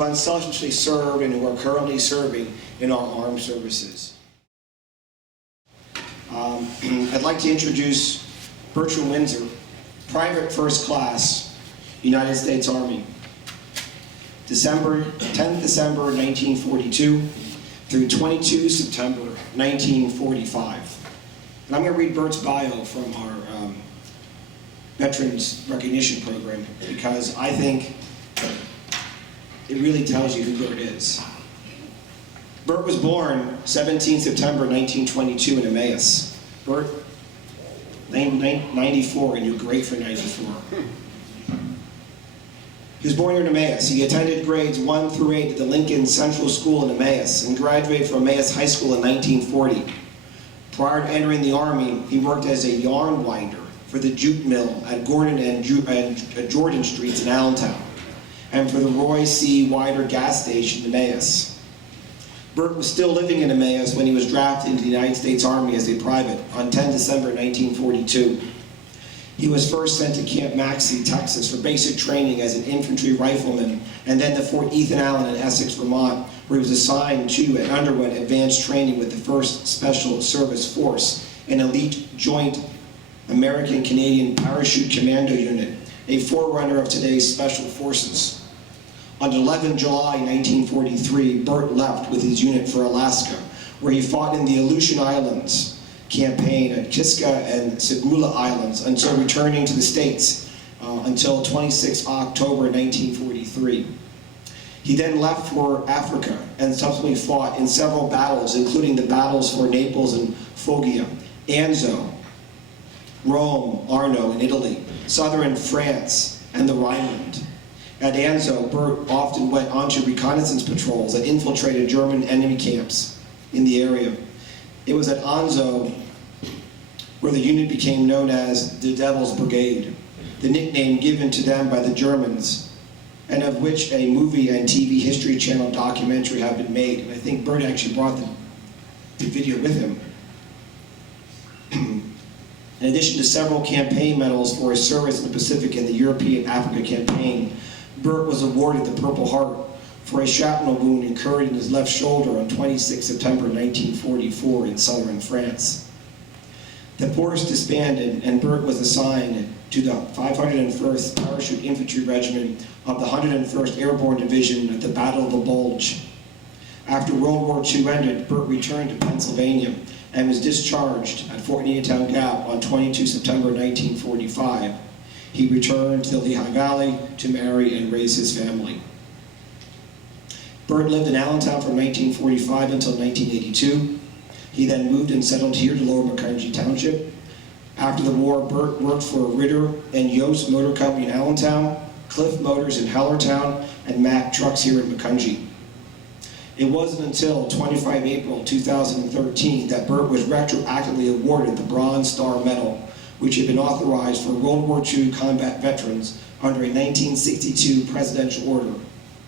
have unselfishly served and who are currently serving in our armed services. I'd like to introduce Bert Winzer, Private First Class, United States Army. 10th December 1942 through 22 September 1945. And I'm going to read Bert's bio from our Veterans Recognition Program because I think it really tells you who Bert is. Bert was born 17 September 1922 in Emmaus. Bert, 94, and you're great for 94. He was born here in Emmaus. He attended grades 1 through 8 at the Lincoln Central School in Emmaus and graduated from Emmaus High School in 1940. Prior to entering the Army, he worked as a yarn winder for the jute mill at Gordon and Jordan Streets in Allentown, and for the Roy C. Wider gas station in Emmaus. Bert was still living in Emmaus when he was drafted into the United States Army as a private on 10 December 1942. He was first sent to Camp Maxey, Texas for basic training as an infantry rifleman, and then to Fort Ethan Allen in Essex, Vermont, where he was assigned to and underwent advanced training with the 1st Special Service Force, an elite joint American-Canadian Parachute Commando Unit, a forerunner of today's Special Forces. On 11 July 1943, Bert left with his unit for Alaska, where he fought in the Aleutian Islands campaign at Kiska and Segula Islands until returning to the States until 26 October 1943. He then left for Africa and subsequently fought in several battles, including the battles for Naples and Foggia, Anzo, Rome, Arno in Italy, southern France, and the Rhineland. At Anzo, Bert often went onto reconnaissance patrols that infiltrated German enemy camps in the area. It was at Anzo where the unit became known as the Devil's Brigade, the nickname given to them by the Germans, and of which a movie and TV History Channel documentary have been made. And I think Bert actually brought the video with him. In addition to several campaign medals for his service in the Pacific and the European Africa campaign, Bert was awarded the Purple Heart for a shrapnel wound incurred in his left shoulder on 26 September 1944 in southern France. The force disbanded and Bert was assigned to the 501st Parachute Infantry Regiment of the 101st Airborne Division at the Battle of the Bulge. After World War II ended, Bert returned to Pennsylvania and was discharged at Fort Uniontown Gap on 22 September 1945. He returned to the Lehigh Valley to marry and raise his family. Bert lived in Allentown from 1945 until 1982. He then moved and settled here to Lower Macungie Township. After the war, Bert worked for Ritter and Yost Motor Company in Allentown, Cliff Motors in Hellertown, and Mack Trucks here in Macungie. It wasn't until 25 April 2013 that Bert was retroactively awarded the Bronze Star Medal, which had been authorized for World War II combat veterans under a 1962 presidential order.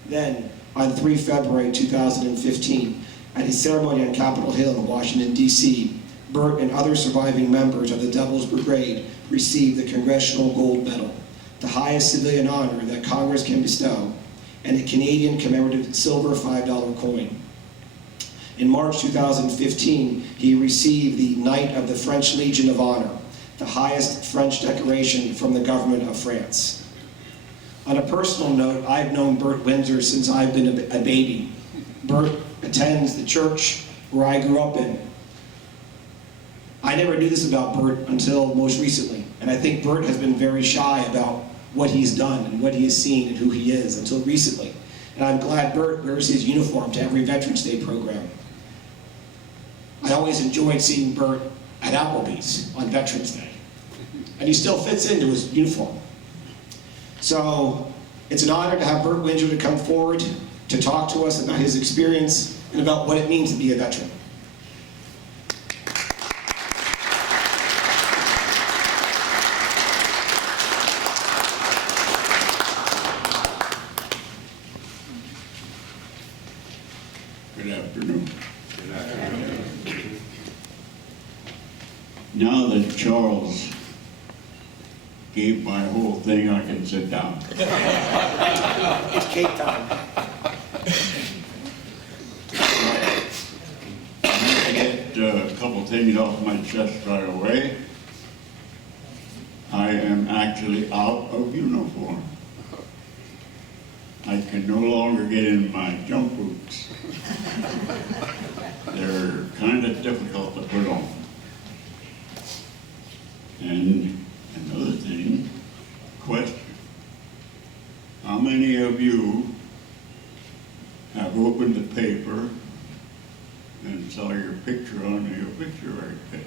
Then, on 3 February 2015, at a ceremony on Capitol Hill in Washington, D.C., Bert and other surviving members of the Devil's Brigade received the Congressional Gold Medal, the highest civilian honor that Congress can bestow, and a Canadian commemorative silver $5 coin. In March 2015, he received the Knight of the French Legion of Honor, the highest French decoration from the government of France. On a personal note, I've known Bert Winzer since I've been a baby. Bert attends the church where I grew up in. I never knew this about Bert until most recently, and I think Bert has been very shy about what he's done and what he has seen and who he is until recently. And I'm glad Bert wears his uniform to every Veterans Day program. I always enjoyed seeing Bert at Applebee's on Veterans Day. And he still fits into his uniform. So it's an honor to have Bert Winzer to come forward to talk to us about his experience and about what it means to be a veteran. Good afternoon. Good afternoon. Now that Charles gave my whole thing, I can sit down. It's cake time. get a couple things off my chest right away. I am actually out of uniform. I can no longer get in my jump boots. They're kind of difficult to put on. And another thing, question. How many of you have opened the paper and saw your picture on the obituary page?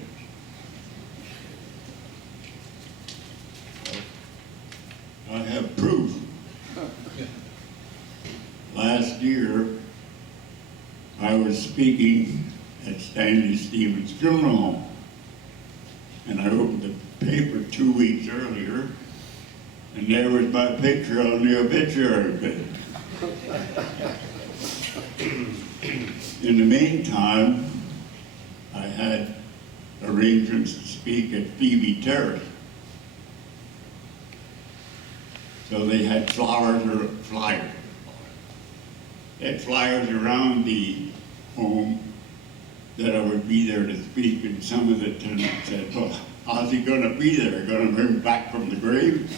I have proof. Last year, I was speaking at Stanley Stevens' funeral home, and I opened the paper 2 weeks earlier, and there was my picture on the obituary page. In the meantime, I had arrangements to speak at Phoebe Terrace. So they had flyers. They had flyers around the home that I would be there to speak, and some of the tenants said, well, how's he going to be there? Going to bring him back from the grave?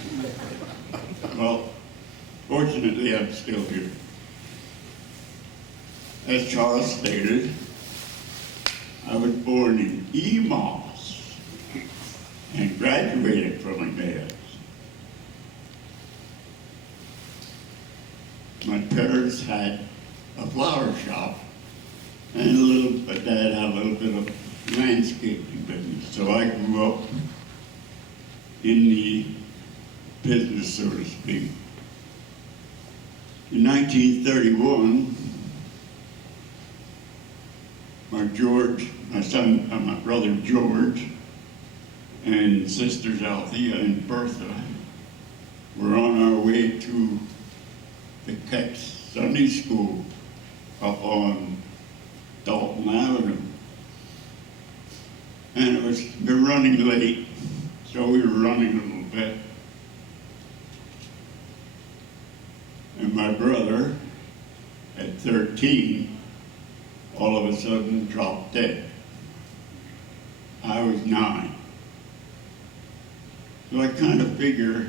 Well, fortunately, I'm still here. As Charles stated, I was born in Emos and graduated from Emmaus. My parents had a flower shop and Dad had a little bit of landscaping business. So I grew up in the business, so to speak. In 1931, my brother George, and sisters Althea and Bertha were on our way to the Keck Sunday School up on Dalton Avenue. And we were running late, so we were running a little bit. And my brother, at 13, all of a sudden dropped dead. I was 9. So I kind of figure,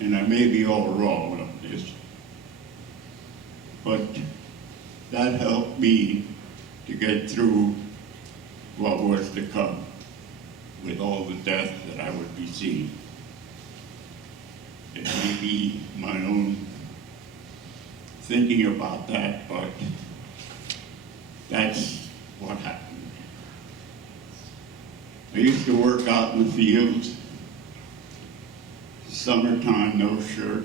and I may be all wrong on this, but that helped me to get through what was to come with all the death that I would be seeing. It may be my own thinking about that, but that's what happened. I used to work out in the fields. Summertime, no shirt.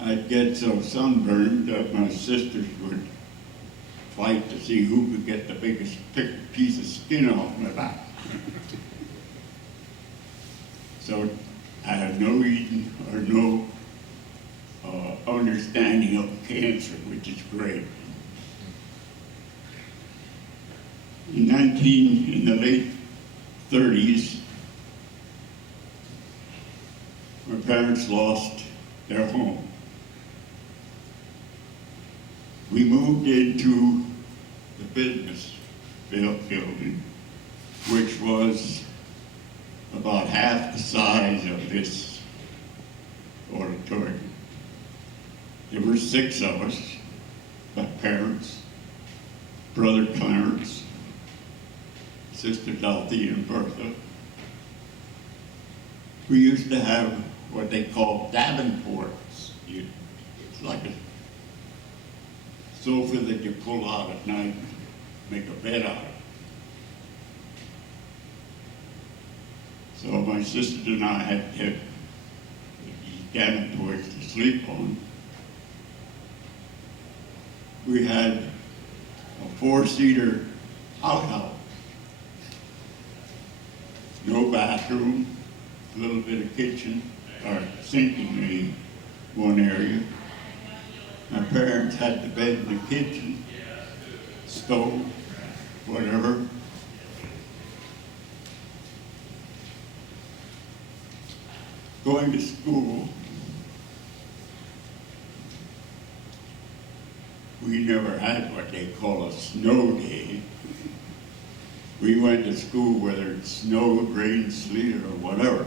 I'd get so sunburned that my sisters would fight to see who could get the biggest piece of skin off my back. So I had no reason or no understanding of cancer, which is great. In the late 30s, my parents lost their home. We moved into the business building, which was about half the size of this auditorium. There were 6 of us, my parents, brother Clarence, sisters Althea and Bertha. We used to have what they call Davenports. It's like a sofa that you pull out at night, make a bed out of. So my sisters and I had these Davenports to sleep on. We had a 4-seater outhouse. No bathroom, a little bit of kitchen, or sink in one area. My parents had the bed in the kitchen, stove, whatever. Going to school, we never had what they call a snow day. We went to school whether it snowed, rained, sleet, or whatever.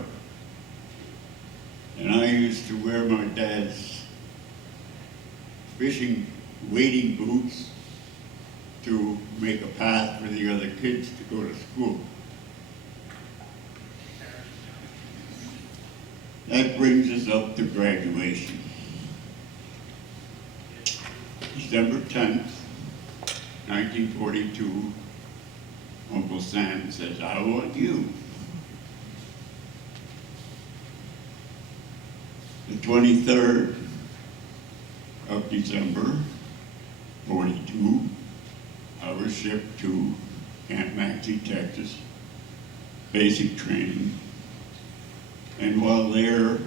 And I used to wear my dad's fishing wading boots to make a path for the other kids to go to school. That brings us up to graduation. December 10th, 1942, Uncle Sam says, "I want you." The 23rd of December, 42, I was shipped to Camp Maxie, Texas, basic training. And while there,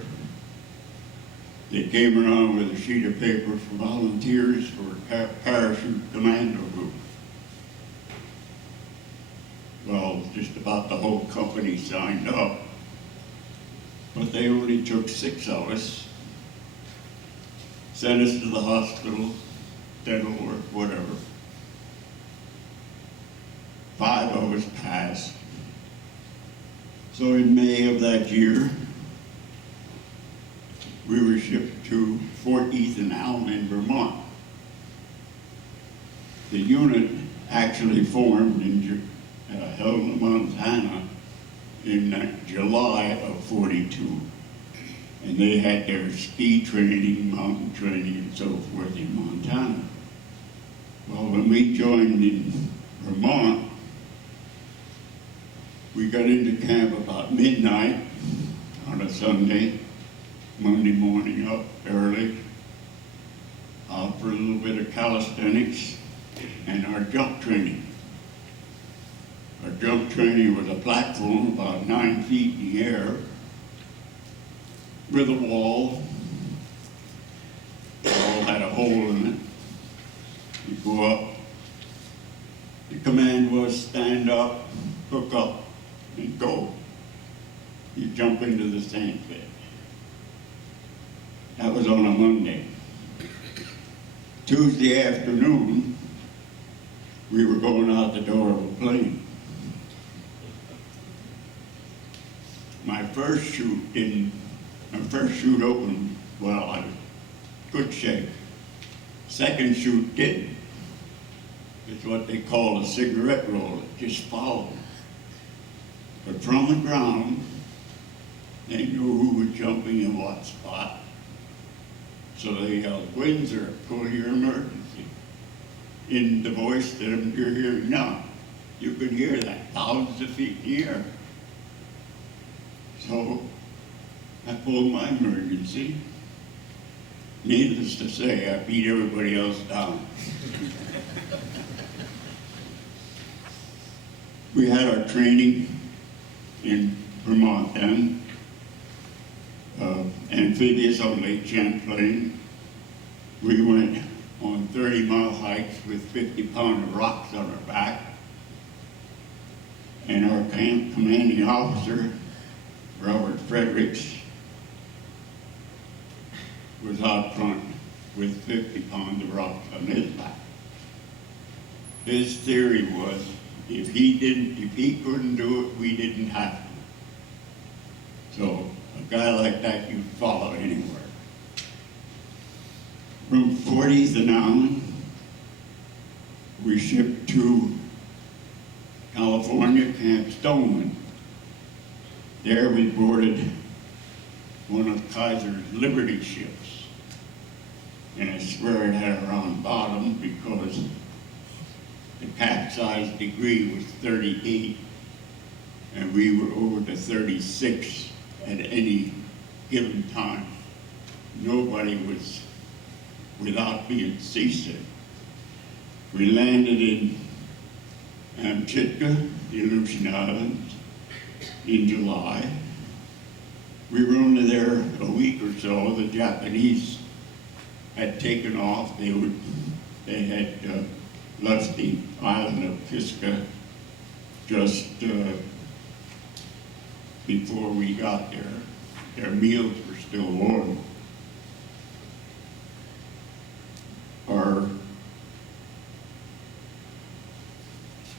they came around with a sheet of paper for volunteers for a parachute commando group. Well, just about the whole company signed up, but they only took 6 of us, sent us to the hospital, dental work, whatever. 5 of us passed. So in May of that year, we were shipped to Fort Ethan Allen in Vermont. The unit actually formed in Helena, Montana in July of 42. And they had their ski training, mountain training, and so forth in Montana. Well, when we joined in Vermont, we got into camp about midnight on a Sunday, Monday morning up early, for a little bit of calisthenics and our jump training. Our jump training was a platform about 9 feet in the air with a wall. The wall had a hole in it. You go up. The command was stand up, hook up, and go. You jump into the sand pit. That was on a Monday. Tuesday afternoon, we were going out the door of a plane. My first chute opened, well, I was good shape. Second chute didn't. It's what they call a cigarette roll, it just followed. But from the ground, they knew who was jumping in what spot. So they yelled, "Winzer, pull your emergency." In the voice that you're hearing now. You could hear that thousands of feet in the air. So I pulled my emergency. Needless to say, I beat everybody else down. We had our training in Vermont then, amphibious on Lake Champlain. We went on 30-mile hikes with 50-pound of rocks on our back. And our camp commanding officer, Robert Fredericks, was out front with 50 pounds of rocks on his back. His theory was, if he couldn't do it, we didn't have to. So a guy like that you follow anywhere. From 40th and on, we shipped to California, Camp Stoneman. There we boarded one of Kaiser's Liberty ships. And I swear it had a round bottom because the capsize degree was 38 and we were over to 36 at any given time. Nobody was without being seasick. We landed in Amchitka, the Aleutian Islands, in July. We were only there a week or so. The Japanese had taken off. They had left the island of Kiska just before we got there. Their meals were still warm.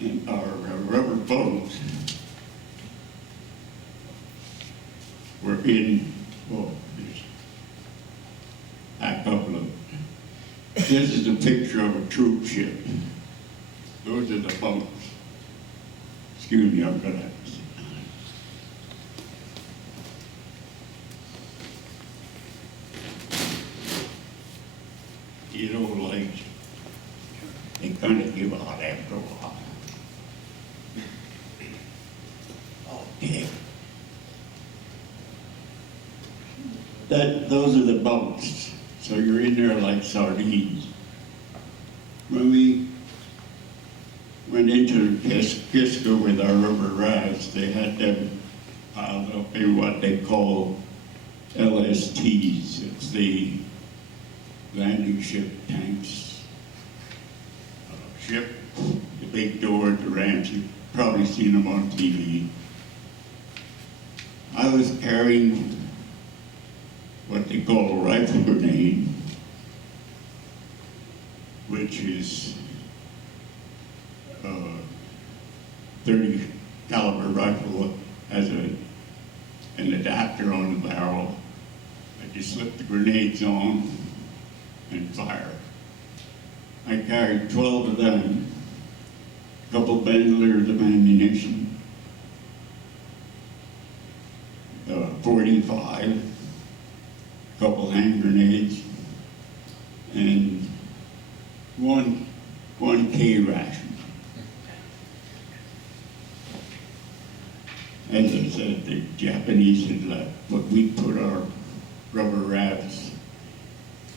and our rubber boats were in, oh, back up a little. This is a picture of a troop ship. Those are the boats. Excuse me, I'm gonna have to sit down. You know, like, they kind of give out after a while. Okay. Those are the boats. So you're in there like sardines. When we went into Kisco with our rubber rafts, they had them piled up in what they call LSTs. It's the landing ship tanks. Ship, the big door at the ramps. You've probably seen them on TV. I was carrying what they call a rifle grenade, which is 30 caliber rifle, has an adapter on the barrel that you slip the grenades on and fire. I carried 12 of them, a couple bandoliers of ammunition, 45, a couple hand grenades, and one K ration. As I said, the Japanese had left, but we put our rubber rafts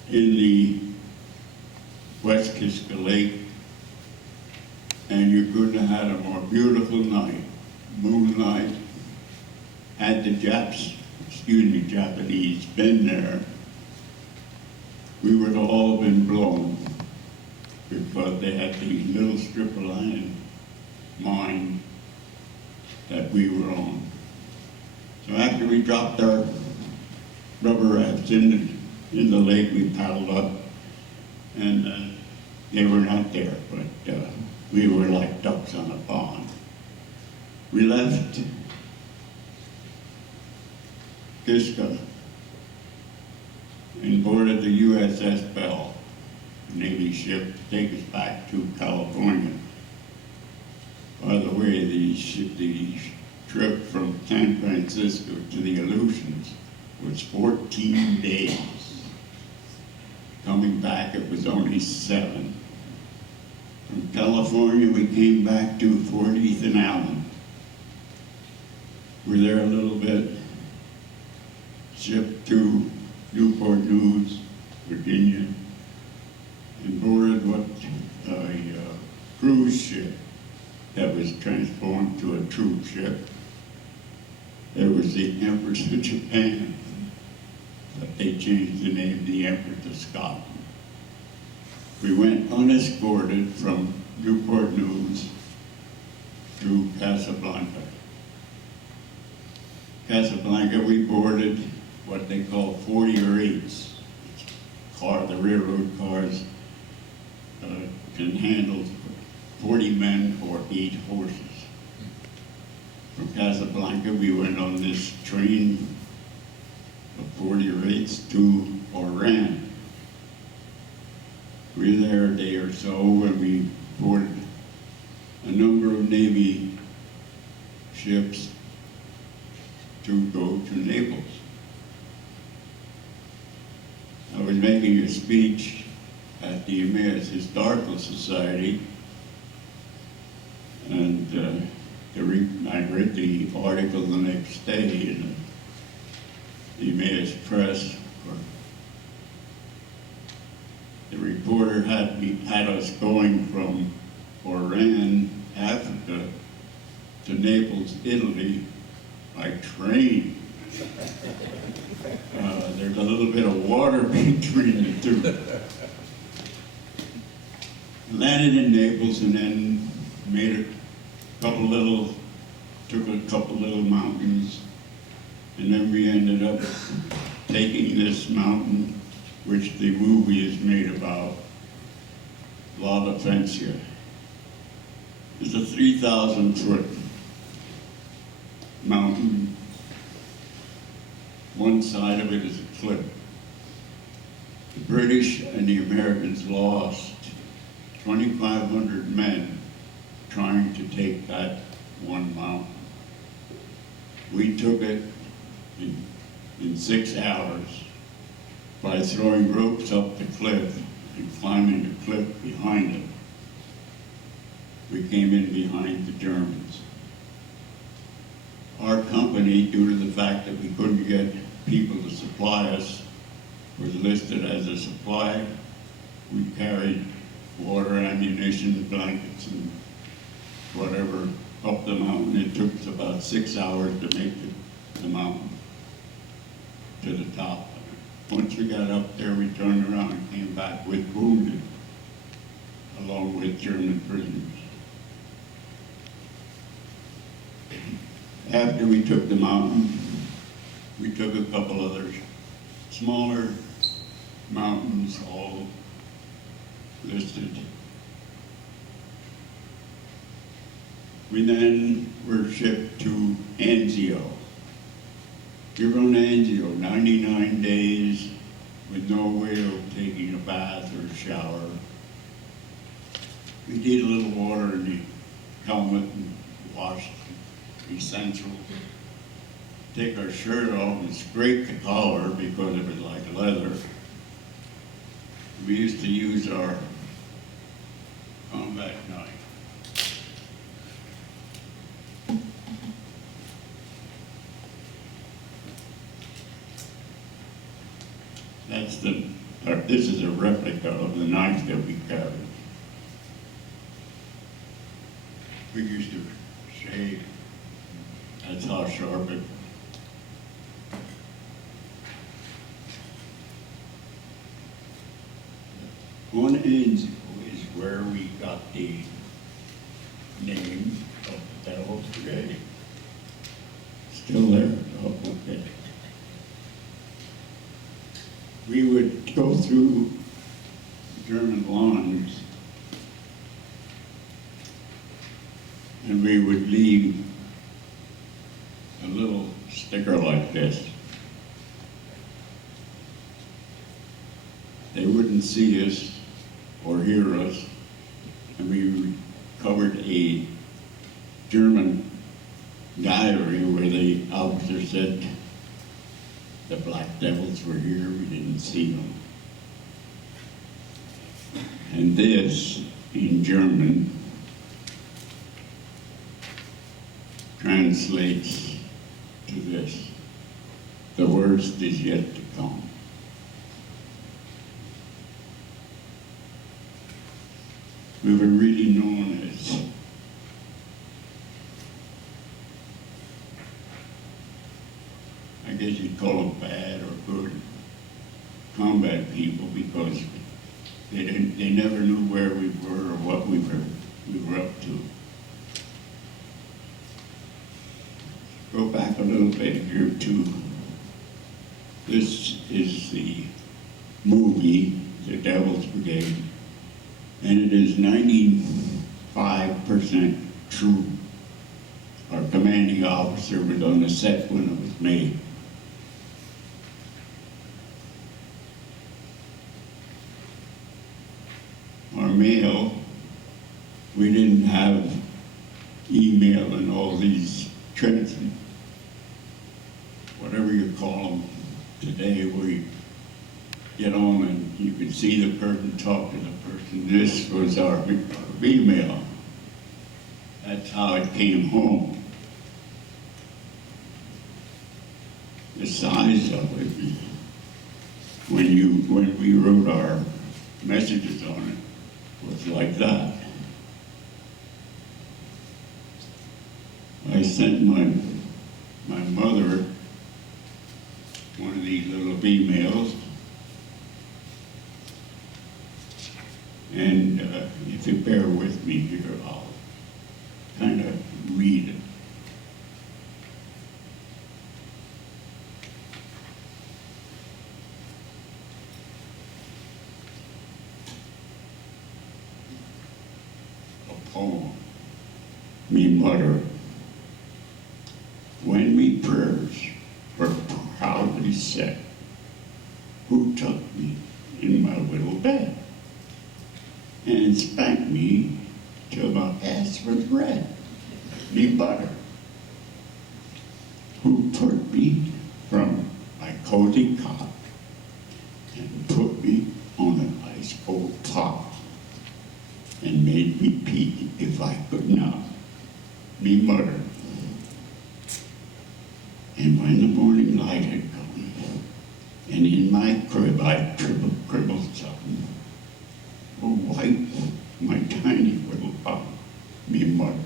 in the West Kiska Lake, and you couldn't have had a more beautiful night. Moonlight. Had the Japanese been there, we would have all been blown, because they had the little strip of land mine that we were on. So after we dropped our rubber rafts in the lake, we paddled up, and they were not there, but we were like ducks on a pond. We left Kiska and boarded the USS Bell, a Navy ship, to take us back to California. By the way, the trip from San Francisco to the Aleutians was 14 days. Coming back, it was only 7. From California, we came back to 40th and Allen. We were there a little bit, shipped to Newport News, Virginia, and boarded a cruise ship that was transformed to a troop ship. There was the Empress of Japan, but they changed the name of the Empress of Scotland. We went unescorted from Newport News to Casablanca. Casablanca, we boarded what they call 40-8s. The railroad cars can handle 40 men or 8 horses. From Casablanca, we went on this train of 40-8s to Oran. We were there a day or so, and we boarded a number of Navy ships to go to Naples. I was making a speech at the Emmaus Historical Society, and I read the article the next day in the Emmaus Press. The reporter had us going from Oran, Africa, to Naples, Italy, by train. There's a little bit of water between the two. Landed in Naples and then took a couple little mountains, and then we ended up taking this mountain, which the movie is made about, La Defensa. It's a 3,000-foot mountain. One side of it is a cliff. The British and the Americans lost 2,500 men trying to take that one mountain. We took it in 6 hours by throwing ropes up the cliff and climbing the cliff behind it. We came in behind the Germans. Our company, due to the fact that we couldn't get people to supply us, was listed as a supply. We carried water, ammunition, blankets, and whatever up the mountain. It took us about 6 hours to make the mountain to the top. Once we got up there, we turned around and came back with wounded, along with German prisoners. After we took the mountain, we took a couple other smaller mountains, all listed. We then were shipped to Anzio. You're on Anzio, 99 days with no way of taking a bath or a shower. We did a little water in the helmet and washed essential. Take our shirt off and scrape the collar because it was like leather. We used to use our combat knife. This is a replica of the knife that we carried. We used to shave. That's how sharp it. On Anzio is where we got the name of the Devil's Brigade. Still there? Oh, okay. We would go through German lines and we would leave a little sticker like this. They wouldn't see us or hear us, and we covered a German diary where the officer said the Black Devils were here, we didn't see them. And this, in German, translates to this: the worst is yet to come. We were really known as I guess you'd call them bad or good combat people because they never knew where we were or what we were up to. Go back a little bit here too. This is the movie, The Devil's Brigade, and it is 95% true. Our commanding officer was on the set when it was made. Our mail, we didn't have email and all these tricks, whatever you call them today, where you get on and you could see the person, talk to the person. This was our email. That's how it came home. The size of it, when we wrote our messages on it, was like that. I sent my mother one of these little emails, and if you bear with me here, I'll kind of read it. A poem. me mother, when me prayers were proudly said, who took me in my little bed and spanked me till my ass was red, me mother, who put me from my cozy cot and put me on an ice cold pot and made me pee if I could not, me mother. And when the morning light had come, and in my crib I cribbled something, oh, white, my tiny little bum, me mother,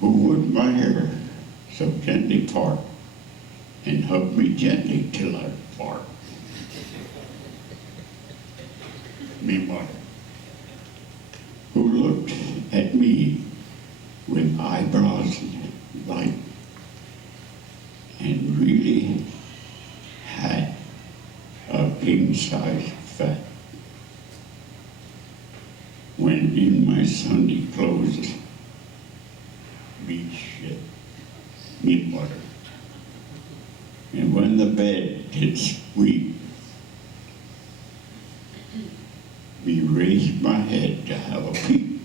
who would my hair so gently part, and hug me gently till I fart. Me mother, who looked at me with eyebrows light and really had a king-size fat. When in my Sunday clothes, me shit, me mother. And when the bed did squeak, me raised my head to have a peep.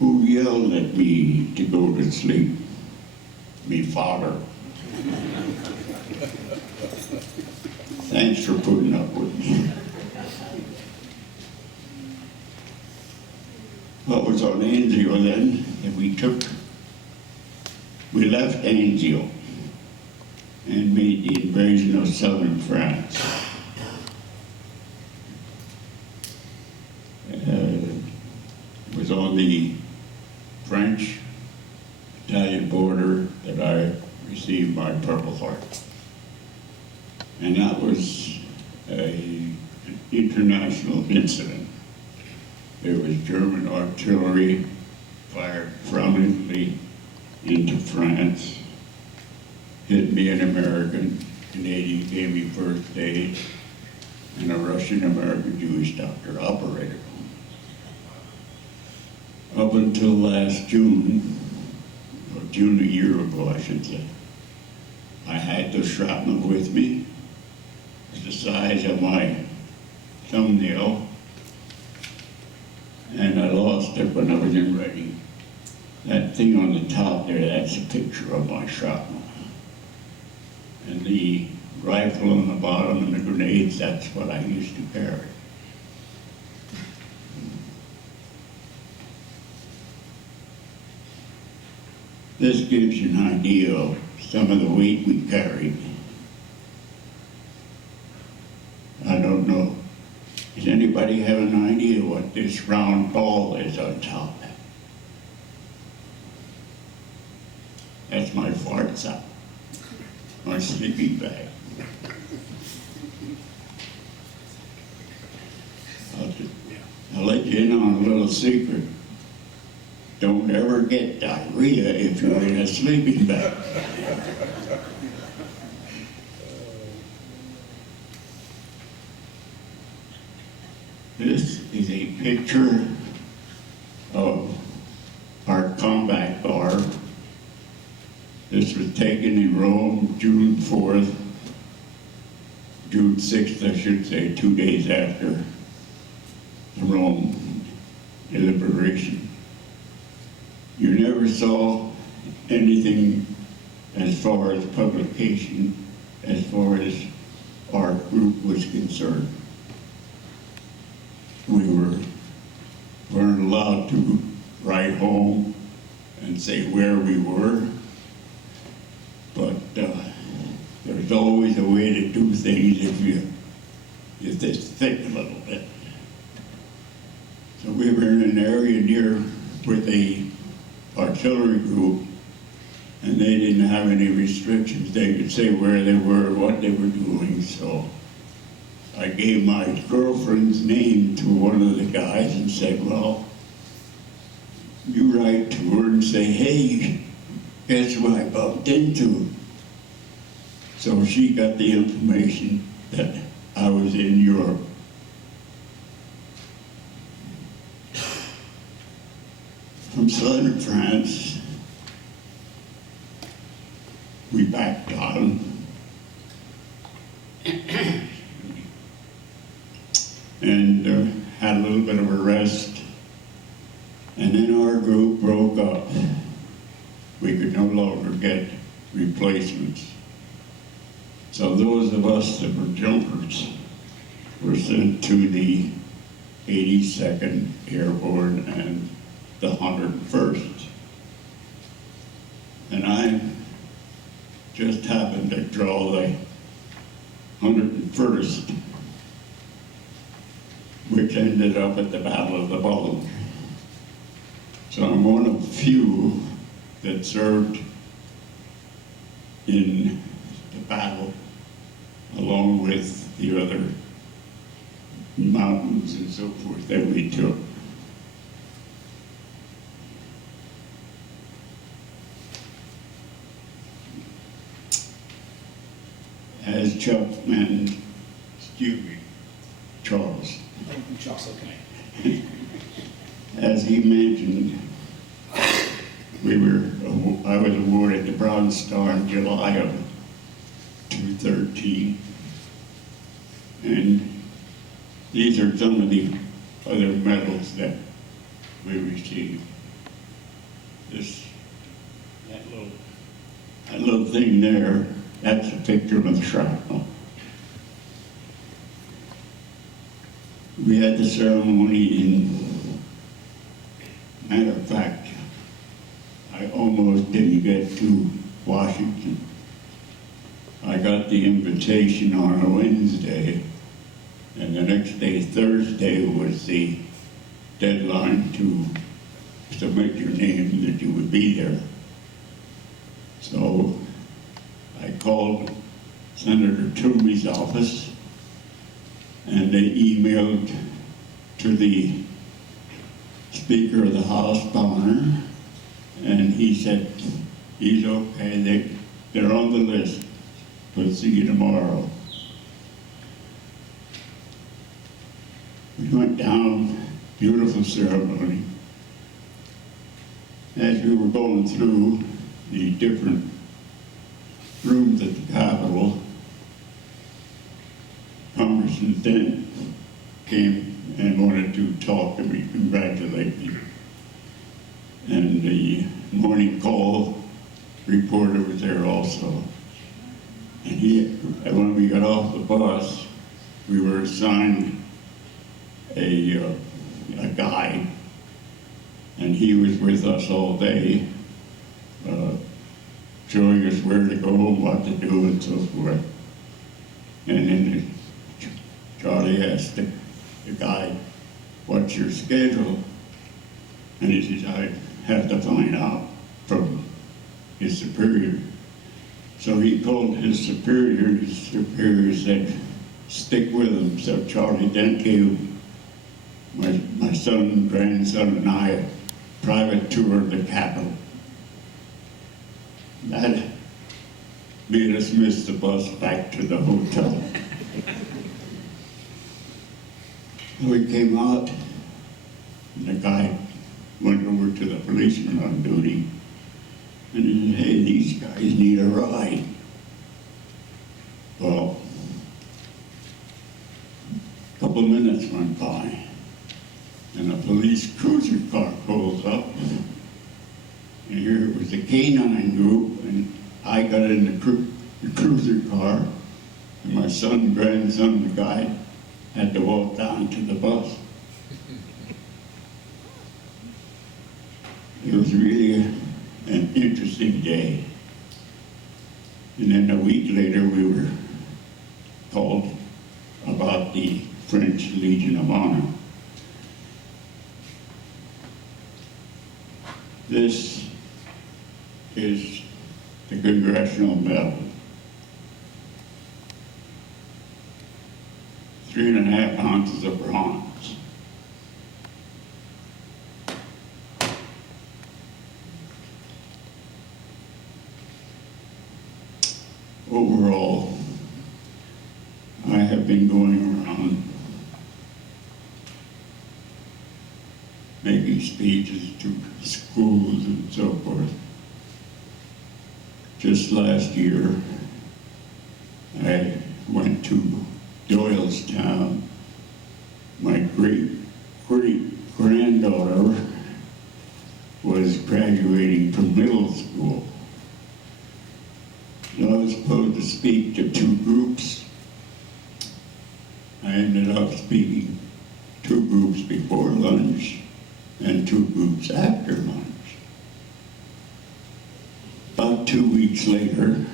Who yelled at me to go to sleep? Me father. Thanks for putting up with me. Well, it was on Anzio then, and we left Anzio and made the invasion of southern France. It was on the French-Italian border that I received my Purple Heart. And that was an international incident. There was German artillery fired prominently into France, hit me an American, Canadian gave me first aid, and a Russian-American Jewish doctor operated. Up until last June, or June a year ago I should say, I had the shrapnel with me. It's the size of my thumbnail, and I lost it when I was in Reading. That thing on the top there, that's a picture of my shrapnel. And the rifle on the bottom and the grenades, that's what I used to carry. This gives you an idea of some of the weight we carried. I don't know. Does anybody have an idea what this round ball is on top? That's my fart sack, my sleeping bag. I'll let you in on a little secret. Don't ever get diarrhea if you're in a sleeping bag. This is a picture of our combat car. This was taken in Rome, June 4th, June 6th, I should say, 2 days after the Rome liberation. You never saw anything as far as publication, as far as our group was concerned. We weren't allowed to write home and say where we were, but there's always a way to do things if you just think a little bit. So we were in an area near with a artillery group, and they didn't have any restrictions. They could say where they were, what they were doing, so I gave my girlfriend's name to one of the guys and said, well, you write to her and say, hey, guess who I bumped into? So she got the information that I was in Europe. from southern France, we backed on and had a little bit of a rest, and then our group broke up. We could no longer get replacements. So those of us that were jumpers were sent to the 82nd Airborne and the 101st. And I just happened to draw the 101st, which ended up at the Battle of the Bulge. So I'm one of few that served in the battle along with the other mountains and so forth that we took. As Chuck and Charles, okay. as he mentioned, I was awarded the Bronze Star in July of 2013, and these are some of the other medals that we received. That little thing there, that's a picture of the shrapnel. We had the ceremony in, matter of fact, I almost didn't get to Washington. I got the invitation on a Wednesday, and the next day, Thursday, was the deadline to submit your name that you would be there. So I called Senator Toomey's office, and they emailed to the Speaker of the House, Bonner, and he said, he's okay, they're on the list, we'll see you tomorrow. We went down, beautiful ceremony. As we were going through the different rooms at the Capitol, Congressman Dent came and wanted to talk to me, congratulate me. And the morning call reporter was there also. And when we got off the bus, we were assigned a guide, and he was with us all day, showing us where to go, what to do, and so forth. And then Charlie asked the guide, "What's your schedule?" And he said, "I have to find out from his superior." So he called his superior, and his superior said, "Stick with him." So Charlie then gave my son, grandson, and I a private tour of the Capitol. That made us miss the bus back to the hotel. We came out, and the guy went over to the policeman on duty, and he said, "Hey, these guys need a ride." Well, a couple of minutes went by, and a police cruiser car pulls up, and here it was a canine group, and I got in the cruiser car, and my son, grandson, the guy, had to walk down to the bus. It was really an interesting day. And then a week later, we were called about the French Legion of Honor. This is the Congressional Medal. 3.5 ounces of bronze. Overall, I have been going around making speeches to schools and so forth. Just last year, I went to Doylestown. My great-granddaughter was graduating from middle school. So I was supposed to speak to 2 groups. I ended up speaking 2 groups before lunch and 2 groups after lunch. About 2 weeks later,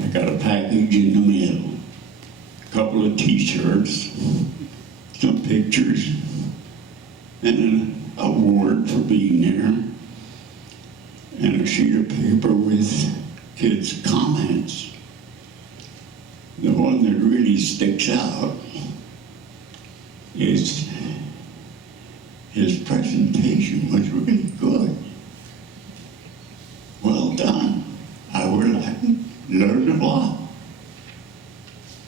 I got a package in the mail. A couple of t-shirts, some pictures, and an award for being there, and a sheet of paper with kids' comments. The one that really sticks out is his presentation was really good. Well done. I learned a lot.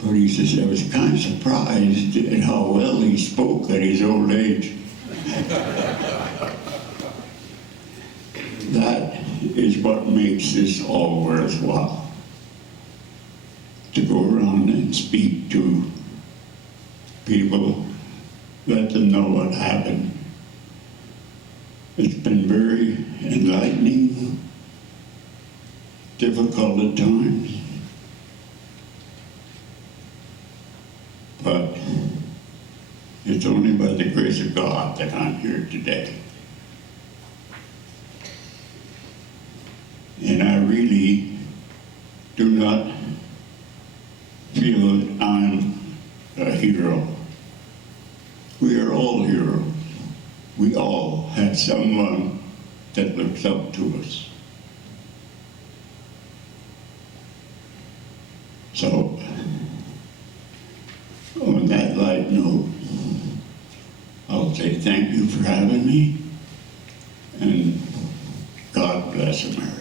But he says, I was kind of surprised at how well he spoke at his old age. That is what makes this all worthwhile. To go around and speak to people, let them know what happened. It's been very enlightening, difficult at times, but it's only by the grace of God that I'm here today. And I really do not feel that I'm a hero. We are all heroes. We all have someone that looks up to us. So, on that light note, I'll say thank you for having me, and God bless America.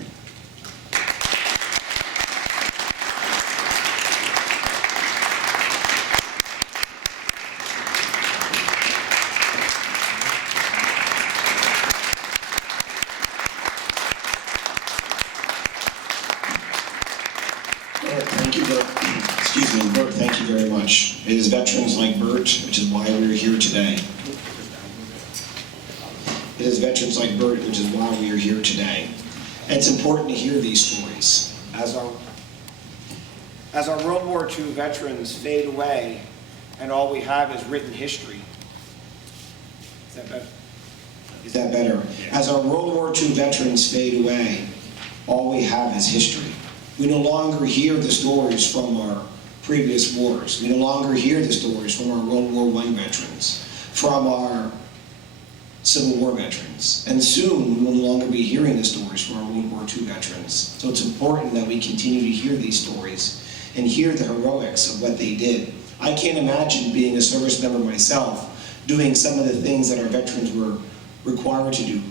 Thank you, Bert. Excuse me, Bert, thank you very much. It is veterans like Bert, which is why we're here today. It is veterans like Bert, which is why we are here today. And it's important to hear these stories. As our World War II veterans fade away, and all we have is written history. Is that better? Is that better? As our World War II veterans fade away, all we have is history. We no longer hear the stories from our previous wars. We no longer hear the stories from our World War I veterans, from our Civil War veterans. And soon we will no longer be hearing the stories from our World War II veterans. So it's important that we continue to hear these stories and hear the heroics of what they did. I can't imagine being a service member myself, doing some of the things that our veterans were required to do,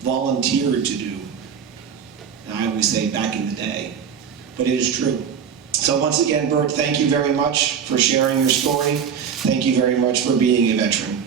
volunteered to do. And I always say back in the day. But it is true. So once again, Bert, thank you very much for sharing your story. Thank you very much for being a veteran.